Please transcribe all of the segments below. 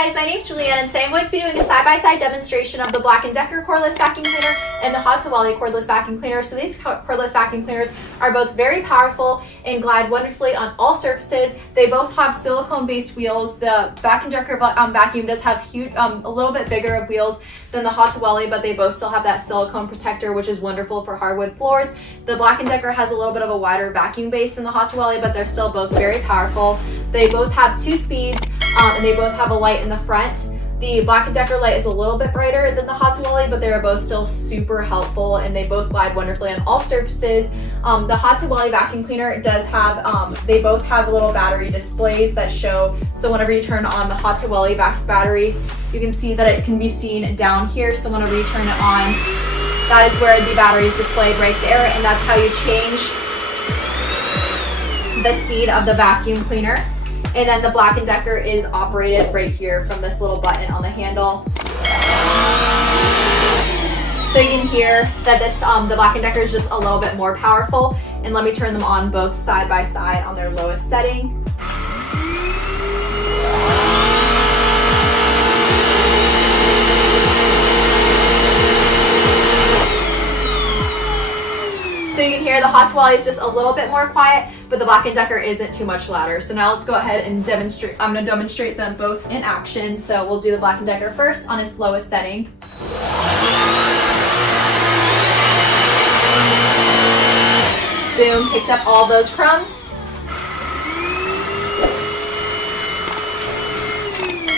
Guys, my name's Julianne, and today I'm going to be doing a side-by-side demonstration of the Black+Decker cordless vacuum cleaner and the HOTAWELI cordless vacuum cleaner. So these cordless vacuum cleaners are both very powerful and glide wonderfully on all surfaces. They both have silicone-based wheels. The Black+Decker vacuum does have huge, a little bit bigger of wheels than the HOTAWELI, but they both still have that silicone protector, which is wonderful for hardwood floors. The Black+Decker has a little bit of a wider vacuum base than the HOTAWELI, but they're still both very powerful. They both have 2 speeds, and they both have a light in the front. The Black+Decker light is a little bit brighter than the HOTAWELI, but they are both still super helpful, and they both glide wonderfully on all surfaces. The HOTAWELI vacuum cleaner does have, they both have little battery displays that show, so whenever you turn on the HOTAWELI battery, you can see that it can be seen down here. So whenever you turn it on, that is where the battery is displayed right there, and that's how you change the speed of the vacuum cleaner. And then the Black+Decker is operated right here from this little button on the handle. So you can hear that this the Black+Decker is just a little bit more powerful. And let me turn them on both side by side on their lowest setting. So you can hear the HOTAWELI is just a little bit more quiet, but the Black+Decker isn't too much louder. So now let's go ahead and demonstrate. I'm going to demonstrate them both in action. So we'll do the Black+Decker first on its lowest setting. Boom, picked up all those crumbs.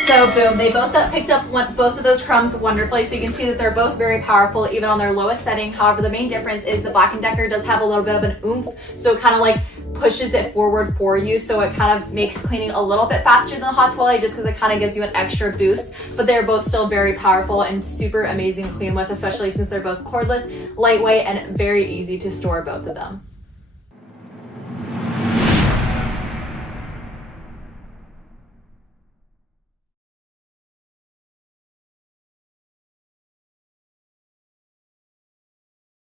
So boom, they both picked up both of those crumbs wonderfully. So you can see that they're both very powerful even on their lowest setting. However, the main difference is the Black+Decker does have a little bit of an oomph. So it kind of like pushes it forward for you. So it kind of makes cleaning a little bit faster than the HOTAWELI just because it kind of gives you an extra boost. But they're both still very powerful and super amazing to clean with, especially since they're both cordless, lightweight, and very easy to store both of them.